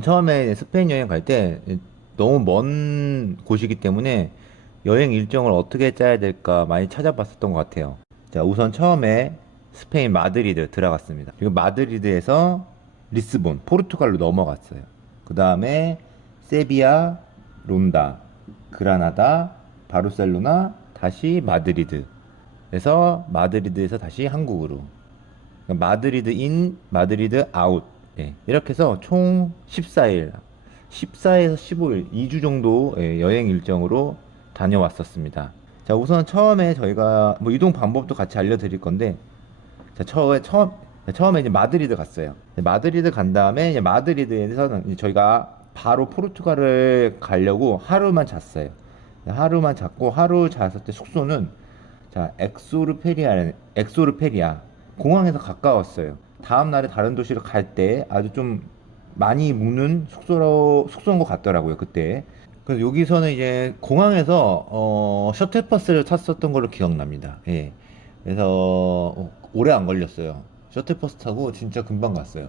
처음에 스페인 여행 갈 때 너무 먼 곳이기 때문에 여행 일정을 어떻게 짜야 될까 많이 찾아봤었던 것 같아요. 자, 우선 처음에 스페인 마드리드 들어갔습니다. 그리고 마드리드에서 리스본, 포르투갈로 넘어갔어요. 그 다음에 세비야, 론다, 그라나다, 바르셀로나, 다시 마드리드에서 마드리드에서 다시 한국으로. 마드리드 인, 마드리드 아웃. 예, 이렇게 해서 총 14일, 14에서 15일, 2주 정도 여행 일정으로 다녀왔었습니다. 자, 우선 처음에 저희가 뭐 이동 방법도 같이 알려드릴 건데, 자, 처음에 이제 마드리드 갔어요. 마드리드 간 다음에 이제 마드리드에서는 이제 저희가 바로 포르투갈을 가려고 하루만 잤어요. 하루만 잤고, 하루 잤을 때 숙소는 자, 엑소르페리아. 공항에서 가까웠어요. 다음 날에 다른 도시를 갈 때 아주 좀 많이 묵는 숙소인 것 같더라고요, 그때. 그래서 여기서는 이제 공항에서 셔틀버스를 탔었던 걸로 기억납니다. 예. 그래서 오래 안 걸렸어요. 셔틀버스 타고 진짜 금방 갔어요.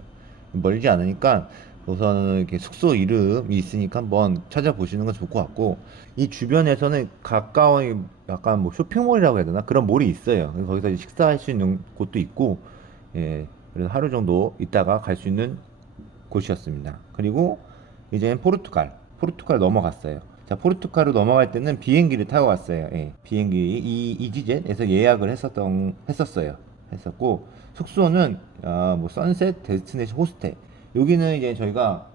멀지 않으니까 우선은 이렇게 숙소 이름이 있으니까 한번 찾아보시는 건 좋을 것 같고, 이 주변에서는 가까운 약간 뭐 쇼핑몰이라고 해야 되나? 그런 몰이 있어요. 그래서 거기서 이제 식사할 수 있는 곳도 있고, 예. 그래서 하루 정도 있다가 갈 수 있는 곳이었습니다. 그리고 이제 포르투갈 넘어갔어요. 자, 포르투갈로 넘어갈 때는 비행기를 타고 갔어요. 예, 비행기 이지젯에서 예약을 했었어요. 했었고 숙소는 뭐 선셋 데스티네이션 호스텔. 여기는 이제 저희가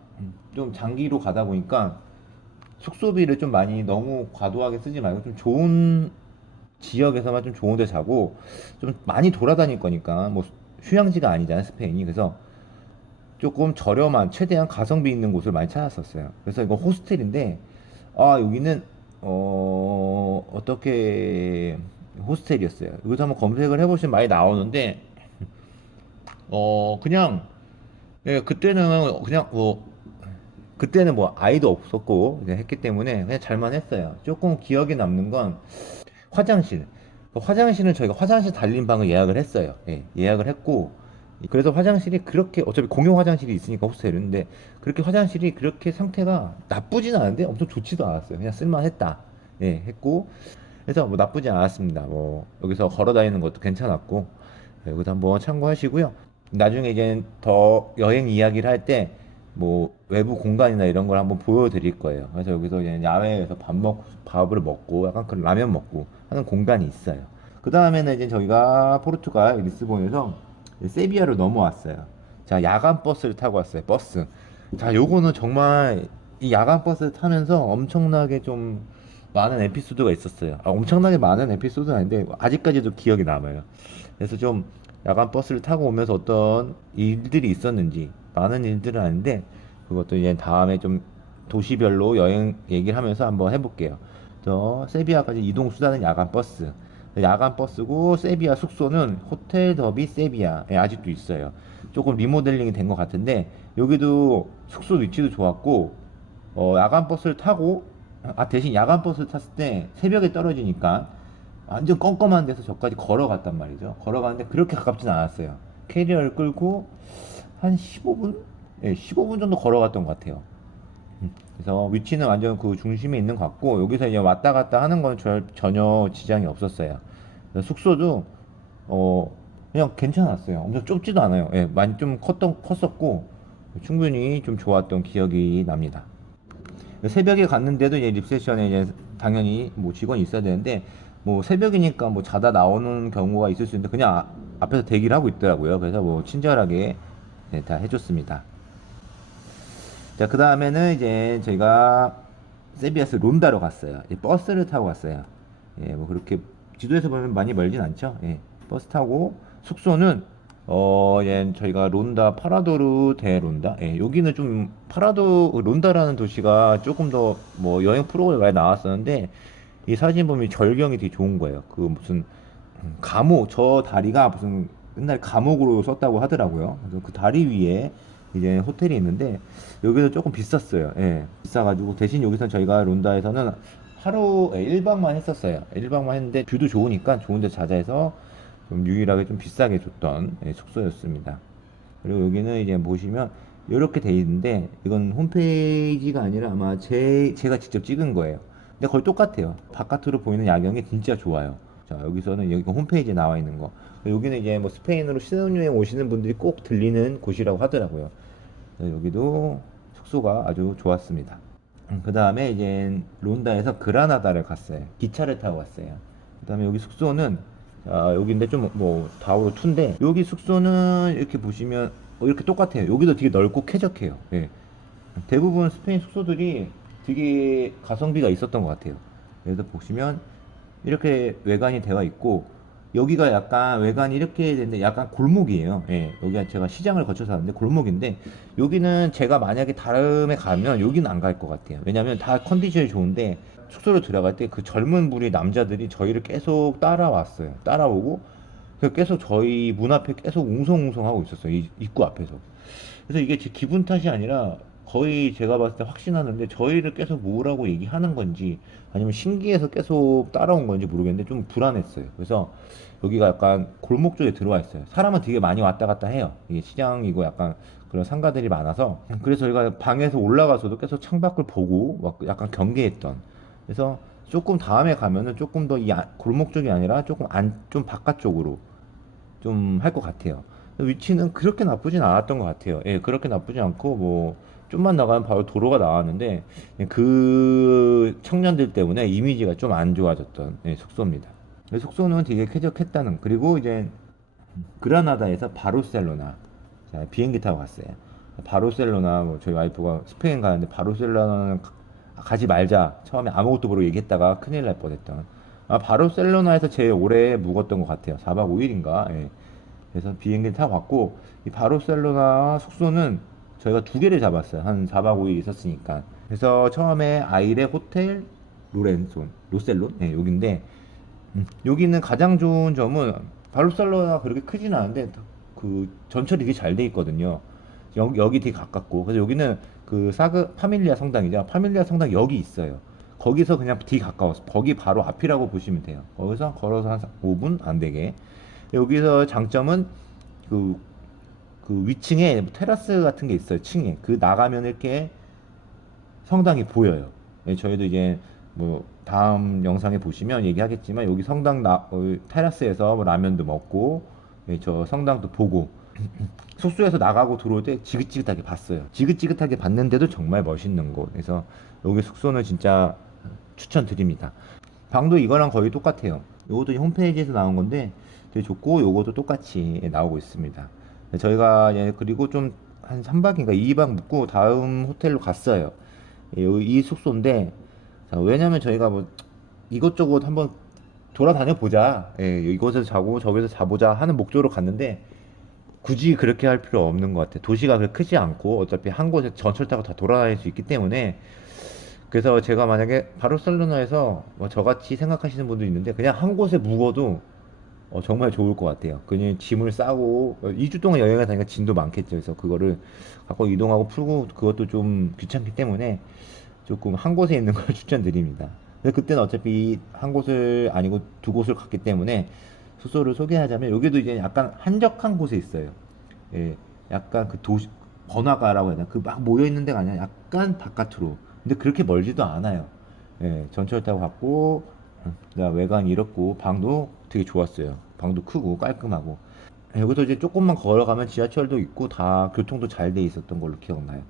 좀 장기로 가다 보니까 숙소비를 좀 많이 너무 과도하게 쓰지 말고 좀 좋은 지역에서만 좀 좋은 데 자고 좀 많이 돌아다닐 거니까 뭐 휴양지가 아니잖아요, 스페인이. 그래서 조금 저렴한 최대한 가성비 있는 곳을 많이 찾았었어요. 그래서 이거 호스텔인데 여기는 어떻게 호스텔이었어요. 여기서 한번 검색을 해보시면 많이 나오는데 그냥 예, 그때는 뭐 아이도 없었고 그냥 했기 때문에 그냥 잘만 했어요. 조금 기억에 남는 건 화장실. 그 화장실은 저희가 화장실 달린 방을 예약을 했어요. 예, 예약을 했고, 그래서 화장실이 그렇게, 어차피 공용 화장실이 있으니까 호스텔은. 근데 그렇게 화장실이 그렇게 상태가 나쁘진 않은데 엄청 좋지도 않았어요. 그냥 쓸만했다. 예, 했고, 그래서 뭐 나쁘지 않았습니다. 뭐, 여기서 걸어 다니는 것도 괜찮았고, 예, 여기서 한번 참고하시고요. 나중에 이제 더 여행 이야기를 할 때, 뭐, 외부 공간이나 이런 걸 한번 보여드릴 거예요. 그래서 여기서 이제 야외에서 밥을 먹고, 약간 그 라면 먹고 하는 공간이 있어요. 그 다음에는 이제 저희가 포르투갈 리스본에서 세비야로 넘어왔어요. 자, 야간 버스를 타고 왔어요. 버스. 자, 요거는 정말 이 야간 버스를 타면서 엄청나게 좀 많은 에피소드가 있었어요. 엄청나게 많은 에피소드는 아닌데 아직까지도 기억이 남아요. 그래서 좀 야간 버스를 타고 오면서 어떤 일들이 있었는지 많은 일들은 아닌데 그것도 이제 다음에 좀 도시별로 여행 얘기를 하면서 한번 해볼게요. 저 세비야까지 이동 수단은 야간 버스. 야간 버스고 세비야 숙소는 호텔 더비 세비야에 아직도 있어요. 조금 리모델링이 된 것 같은데 여기도 숙소 위치도 좋았고 야간 버스를 타고 대신 야간 버스를 탔을 때 새벽에 떨어지니까 완전 껌껌한 데서 저까지 걸어갔단 말이죠. 걸어가는데 그렇게 가깝진 않았어요. 캐리어를 끌고 한 15분? 예, 15분 정도 걸어갔던 것 같아요. 그래서 위치는 완전 그 중심에 있는 것 같고 여기서 이제 왔다 갔다 하는 건 전혀 지장이 없었어요. 그래서 숙소도 어 그냥 괜찮았어요. 엄청 좁지도 않아요. 예, 많이 좀 컸었고 충분히 좀 좋았던 기억이 납니다. 새벽에 갔는데도 이제 립세션에 이제 당연히 뭐 직원이 있어야 되는데 뭐 새벽이니까 뭐 자다 나오는 경우가 있을 수 있는데 그냥 앞에서 대기를 하고 있더라고요. 그래서 뭐 친절하게 네, 다 해줬습니다. 자, 그 다음에는 이제 저희가 세비야스 론다로 갔어요. 버스를 타고 갔어요. 예, 뭐 그렇게 지도에서 보면 많이 멀진 않죠. 예, 버스 타고 숙소는 예, 저희가 론다 파라도르 데 론다. 예, 여기는 좀 론다라는 도시가 조금 더 뭐 여행 프로그램에 많이 나왔었는데 이 사진 보면 절경이 되게 좋은 거예요. 그 무슨 감옥 저 다리가 무슨 옛날 감옥으로 썼다고 하더라고요. 그래서 그 다리 위에 이제 호텔이 있는데 여기는 조금 비쌌어요. 예, 비싸가지고 대신 여기서 저희가 론다에서는 하루 1박만 했었어요. 1박만 했는데 뷰도 좋으니까 좋은데 자자 해서 좀 유일하게 좀 비싸게 줬던 예, 숙소였습니다. 그리고 여기는 이제 보시면 이렇게 돼 있는데 이건 홈페이지가 아니라 아마 제가 직접 찍은 거예요. 근데 거의 똑같아요. 바깥으로 보이는 야경이 진짜 좋아요. 자, 여기서는 여기 홈페이지에 나와 있는 거. 여기는 이제 뭐 스페인으로 신혼여행 오시는 분들이 꼭 들리는 곳이라고 하더라고요. 여기도 숙소가 아주 좋았습니다. 그 다음에 이제 론다에서 그라나다를 갔어요. 기차를 타고 갔어요. 그 다음에 여기 숙소는 여기인데 좀 뭐 다우로 2인데 여기 숙소는 이렇게 보시면 이렇게 똑같아요. 여기도 되게 넓고 쾌적해요. 예. 대부분 스페인 숙소들이 되게 가성비가 있었던 것 같아요. 그래서 보시면 이렇게 외관이 되어 있고 여기가 약간 외관이 이렇게 되는데 약간 골목이에요. 예, 여기가 제가 시장을 거쳐서 왔는데 골목인데 여기는 제가 만약에 다음에 가면 여기는 안 갈 것 같아요. 왜냐면 다 컨디션이 좋은데 숙소로 들어갈 때 그 젊은 부리 남자들이 저희를 계속 따라왔어요. 따라오고 그래서 계속 저희 문 앞에 계속 웅성웅성하고 있었어요. 이 입구 앞에서. 그래서 이게 제 기분 탓이 아니라 거의 제가 봤을 때 확신하는데 저희를 계속 뭐라고 얘기하는 건지 아니면 신기해서 계속 따라온 건지 모르겠는데 좀 불안했어요. 그래서 여기가 약간 골목 쪽에 들어와 있어요. 사람은 되게 많이 왔다 갔다 해요. 이게 시장이고 약간 그런 상가들이 많아서 그래서 저희가 방에서 올라가서도 계속 창밖을 보고 막 약간 경계했던 그래서 조금 다음에 가면은 조금 더 이 골목 쪽이 아니라 조금 좀 바깥쪽으로 좀 할 것 같아요. 위치는 그렇게 나쁘진 않았던 것 같아요. 예, 그렇게 나쁘지 않고 뭐 좀만 나가면 바로 도로가 나왔는데 그 청년들 때문에 이미지가 좀 안 좋아졌던 예, 숙소입니다. 숙소는 되게 쾌적했다는 그리고 이제 그라나다에서 바르셀로나 자, 비행기 타고 갔어요. 바르셀로나 뭐 저희 와이프가 스페인 가는데 바르셀로나는 가지 말자 처음에 아무것도 모르고 얘기했다가 큰일 날 뻔했던 바르셀로나에서 제일 오래 묵었던 것 같아요. 4박 5일인가 예. 그래서 비행기를 타고 갔고 이 바르셀로나 숙소는 저희가 2개를 잡았어요. 한 4박 5일 있었으니까. 그래서 처음에 아이레 호텔 로셀론 네, 여기인데 여기는 가장 좋은 점은 바르셀로나가 그렇게 크진 않은데 그 전철이 되게 잘 돼 있거든요. 여기 되게 가깝고 그래서 여기는 그 사그 파밀리아 성당이죠. 파밀리아 성당 여기 있어요. 거기서 그냥 되게 가까워서 거기 바로 앞이라고 보시면 돼요. 거기서 걸어서 한 5분 안 되게. 여기서 장점은 그, 그 위층에 테라스 같은 게 있어요. 층에 그 나가면 이렇게 성당이 보여요. 예, 저희도 이제 뭐 다음 영상에 보시면 얘기하겠지만 여기 성당 테라스에서 뭐 라면도 먹고 예, 저 성당도 보고 숙소에서 나가고 들어올 때 지긋지긋하게 봤어요. 지긋지긋하게 봤는데도 정말 멋있는 곳. 그래서 여기 숙소는 진짜 추천드립니다. 방도 이거랑 거의 똑같아요. 이것도 홈페이지에서 나온 건데 되게 좋고 요것도 똑같이 나오고 있습니다. 저희가 그리고 좀 한 3박인가 2박 묵고 다음 호텔로 갔어요. 이 숙소인데 왜냐면 저희가 뭐 이것저것 한번 돌아다녀 보자. 이곳에서 자고 저기서 자보자 하는 목적으로 갔는데 굳이 그렇게 할 필요 없는 것 같아요. 도시가 그렇게 크지 않고 어차피 한 곳에 전철 타고 다 돌아다닐 수 있기 때문에 그래서 제가 만약에 바르셀로나에서 뭐 저같이 생각하시는 분도 있는데 그냥 한 곳에 묵어도 정말 좋을 것 같아요. 그냥 짐을 싸고 2주 동안 여행을 다니까 짐도 많겠죠. 그래서 그거를 갖고 이동하고 풀고 그것도 좀 귀찮기 때문에 조금 한 곳에 있는 걸 추천드립니다. 근데 그때는 어차피 한 곳을 아니고 2곳을 갔기 때문에 숙소를 소개하자면 여기도 이제 약간 한적한 곳에 있어요. 예, 약간 그 도시 번화가라고 해야 되나? 그 막 모여 있는 데가 아니라 약간 바깥으로. 근데 그렇게 멀지도 않아요. 예, 전철 타고 갔고 외관이 이렇고 방도 되게 좋았어요. 방도 크고 깔끔하고. 여기서 이제 조금만 걸어가면 지하철도 있고 다 교통도 잘 돼 있었던 걸로 기억나요.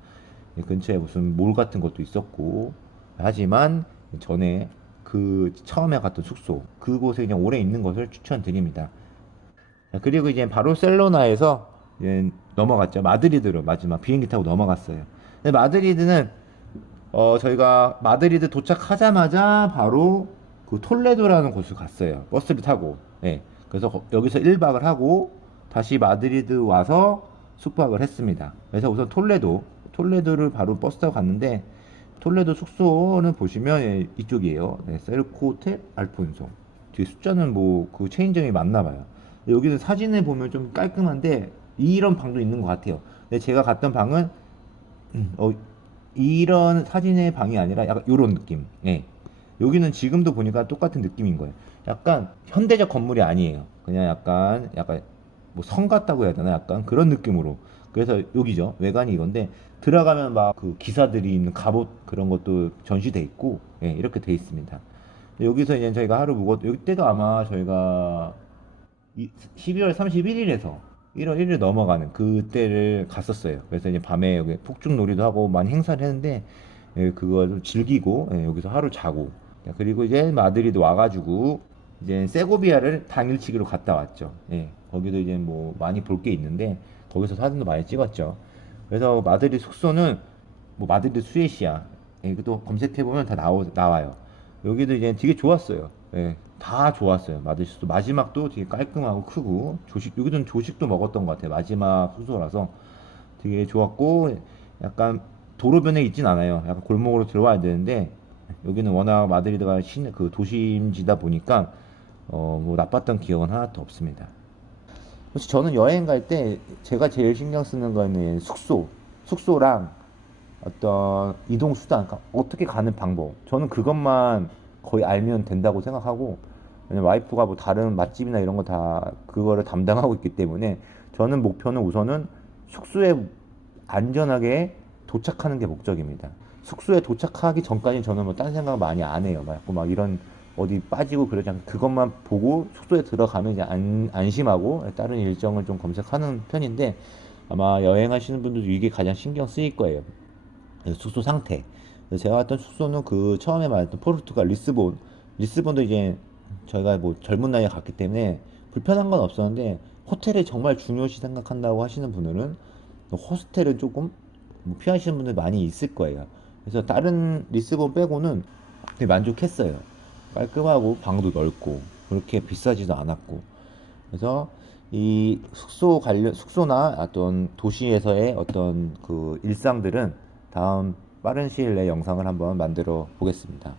근처에 무슨 몰 같은 것도 있었고 하지만 전에 그 처음에 갔던 숙소 그곳에 그냥 오래 있는 것을 추천드립니다. 그리고 이제 바르셀로나에서 이제 넘어갔죠. 마드리드로 마지막 비행기 타고 넘어갔어요. 근데 마드리드는 저희가 마드리드 도착하자마자 바로 그 톨레도라는 곳을 갔어요. 버스를 타고. 예. 그래서 여기서 1박을 하고 다시 마드리드 와서 숙박을 했습니다. 그래서 우선 톨레도를 바로 버스 타고 갔는데 톨레도 숙소는 보시면 예, 이쪽이에요. 네, 셀코텔 알폰소. 뒤에 숫자는 뭐 그 체인점이 맞나 봐요. 여기는 사진을 보면 좀 깔끔한데 이런 방도 있는 것 같아요. 근데 제가 갔던 방은 어, 이런 사진의 방이 아니라 약간 이런 느낌. 예. 여기는 지금도 보니까 똑같은 느낌인 거예요. 약간 현대적 건물이 아니에요. 그냥 약간 뭐 성 같다고 해야 되나? 약간 그런 느낌으로 그래서 여기죠. 외관이 이건데 들어가면 막 그 기사들이 입는 갑옷 그런 것도 전시돼 있고, 예, 이렇게 돼 있습니다. 여기서 이제 저희가 하루 묵었, 여기 때도 아마 저희가 12월 31일에서 1월 1일 넘어가는 그때를 갔었어요. 그래서 이제 밤에 여기 폭죽놀이도 하고 많이 행사를 했는데, 예, 그걸 좀 즐기고, 예, 여기서 하루 자고, 그리고 이제 마드리드 와가지고 이제 세고비아를 당일치기로 갔다 왔죠. 예, 거기도 이제 뭐 많이 볼 게 있는데 거기서 사진도 많이 찍었죠. 그래서 마드리드 숙소는 뭐 마드리드 수에시아, 예, 또 검색해 보면 다 나와요. 여기도 이제 되게 좋았어요. 예, 다 좋았어요. 마드리드 숙소 마지막도 되게 깔끔하고 크고 여기는 조식도 먹었던 것 같아요. 마지막 숙소라서 되게 좋았고, 약간 도로변에 있진 않아요. 약간 골목으로 들어와야 되는데 여기는 워낙 마드리드가 그 도심지다 보니까 뭐 나빴던 기억은 하나도 없습니다. 혹시 저는 여행 갈 때 제가 제일 신경 쓰는 거는 숙소랑 어떤 이동 수단, 그러니까 어떻게 가는 방법. 저는 그것만 거의 알면 된다고 생각하고, 왜냐면 와이프가 뭐 다른 맛집이나 이런 거 다 그거를 담당하고 있기 때문에 저는 목표는 우선은 숙소에 안전하게 도착하는 게 목적입니다. 숙소에 도착하기 전까지 저는 뭐 딴 생각 많이 안 해요. 막 이런 어디 빠지고 그러지 않고 그것만 보고 숙소에 들어가면 이제 안심하고 다른 일정을 좀 검색하는 편인데, 아마 여행하시는 분들도 이게 가장 신경 쓰일 거예요. 숙소 상태. 그래서 제가 갔던 숙소는 그 처음에 말했던 포르투갈 리스본도 이제 저희가 뭐 젊은 나이에 갔기 때문에 불편한 건 없었는데, 호텔을 정말 중요시 생각한다고 하시는 분들은 호스텔은 조금 뭐 피하시는 분들 많이 있을 거예요. 그래서 다른 리스본 빼고는 되게 만족했어요. 깔끔하고 방도 넓고 그렇게 비싸지도 않았고. 그래서 이 숙소나 어떤 도시에서의 어떤 그 일상들은 다음 빠른 시일 내에 영상을 한번 만들어 보겠습니다.